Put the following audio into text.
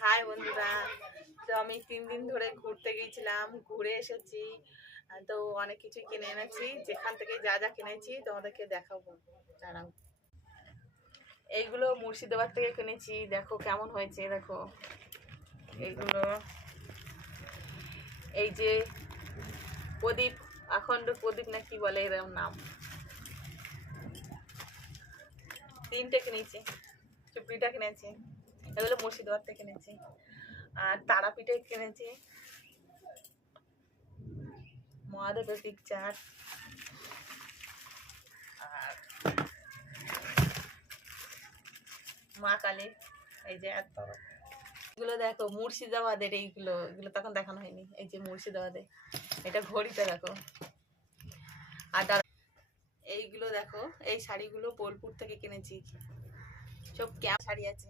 High বন্ধুরা, তো আমি 3 দিন ধরে ঘুরতে গিয়েছিলাম, ঘুরে এসেছি। তো অনেক কিছুই কিনে এনেছি, যেখান থেকে যা যা কিনেছি তোমাদেরকে দেখাবো। দাঁড়াও, এইগুলো মুর্শিদাবাদ থেকে কিনেছি, দেখো কেমন হয়েছে। দেখো এইগুলো, এই যে প্রদীপ, আখণ্ড প্রদীপ না কি বলে এরকম নাম, 3টে কিনেছি। চুপড়িটা কিনেছি, এগুলো মুর্শিদাবাদ থেকে কিনেছি। আর তারাপীঠে কিনেছি মহাদেবের পিকচার। আর মা কালী, এই যে এগুলো দেখো মুর্শিদাবাদের, এগুলো তখন দেখানো হয়নি। এই যে মুর্শিদাবাদে, এটা ঘড়িতে দেখো। আর এইগুলো দেখো, এই শাড়িগুলো বোলপুর থেকে কিনেছি। সব ক্যাম্প শাড়ি আছে,